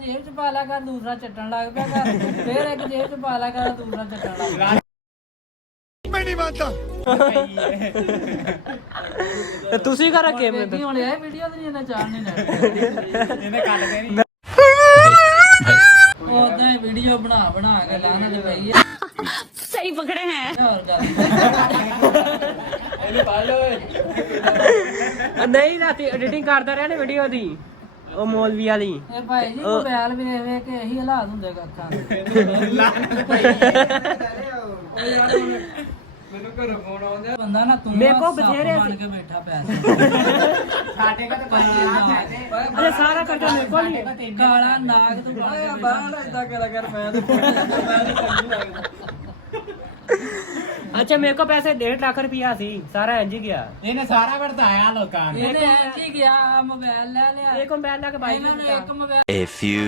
ਜੇਬ ਚ ਪਾ ਲਿਆ ਕਰ, ਦੂਸਰਾ ਚੱਟਣ ਲੱਗ ਪਿਆ ਕਰ, ਫੇਰ ਇੱਕ ਜੇਬ ਚ ਪਾ ਲਿਆ ਕਰ, ਦੂਸਰਾ ਚੱਟਣ ਲੱਗ ਪਿਆ। ਮੈਂ ਨਹੀਂ ਮੰਨਦਾ। ਤੇ ਤੁਸੀਂ ਕਰ ਰੱਖੇ ਮੈਂ ਹੁਣ ਇਹ ਵੀਡੀਓ ਤੇ ਨਹੀਂ ਇਹਨਾਂ ਚਾੜਨੇ ਇਹਨੇ ਕੱਟ ਦੇ ਨਹੀਂ ਉਹਦਾ ਵੀਡੀਓ ਬਣਾ ਕੇ ਲਾਣਾ ਤੇ ਪਈ ਹੈ। सही पकड़े हैं। ਹੋਰ ਗੱਲ ਇਹਨੂੰ ਪਾ ਲਓ ਨਹੀਂ ਰਾਤੀ ਐਡੀਟਿੰਗ ਕਰਦਾ ਰਿਹਾ ਨੇ ਵੀਡੀਓ ਦੀ ਉਹ ਮੌਲਵੀ ਵਾਲੀ ਇਹ ਭਾਈ ਜੀ ਮੋਬਾਈਲ ਵੇਖ ਵੇਖ ਕੇ ਇਹੀ ਹਾਲਾਤ ਹੁੰਦੇ ਕੱਖਾਂ ਦੇ। ਮੈਨੂੰ ਘਰੋਂ ਫੋਨ ਆਉਂਦਾ ਬੰਦਾ ਨਾ ਤੂੰ ਮੇਰੇ ਕੋਲ ਸੱਪ ਬਥੇਰੇ ਬਣ ਸੀ। ਕੇ ਬੈਠਾ ਪੈਸੇ ਸਾਡੇ ਕੋਲ ਤਾਂ ਅਰੇ ਸਾਰਾ ਖਰਚਾ ਮੇਰੇ ਕੋਲ ਹੀ ਹੈ। ਕਾਲਾ ਨਾਗ ਤੂੰ ਬਣ ਕੇ ਬਾਹਰ ਇਦਾਂ ਕਰਿਆ ਕਰ ਮੈਂ ਤੇ ਅੱਛਾ ਮੇਰੇ ਕੋਲ ਪੈਸੇ 1.5 ਲੱਖ ਰੁਪਇਆ ਸੀ ਸਾਰਾ ਇੰਜ ਹੀ ਗਿਆ ਇਹਨੇ ਸਾਰਾ ਵਰਤਾਇਆ ਲੋਕਾਂ ਨੇ ਇਹਨੇ ਐਂ ਹੀ ਗਿਆ ਮੋਬਾਈਲ ਲੈ ਲਿਆ ਇਹ ਕੋਲ ਮੈਂ ਲੱਗ ਬਾਈ ਇਹਨਾਂ ਨੇ ਇੱਕ ਮੋਬਾਈਲ A few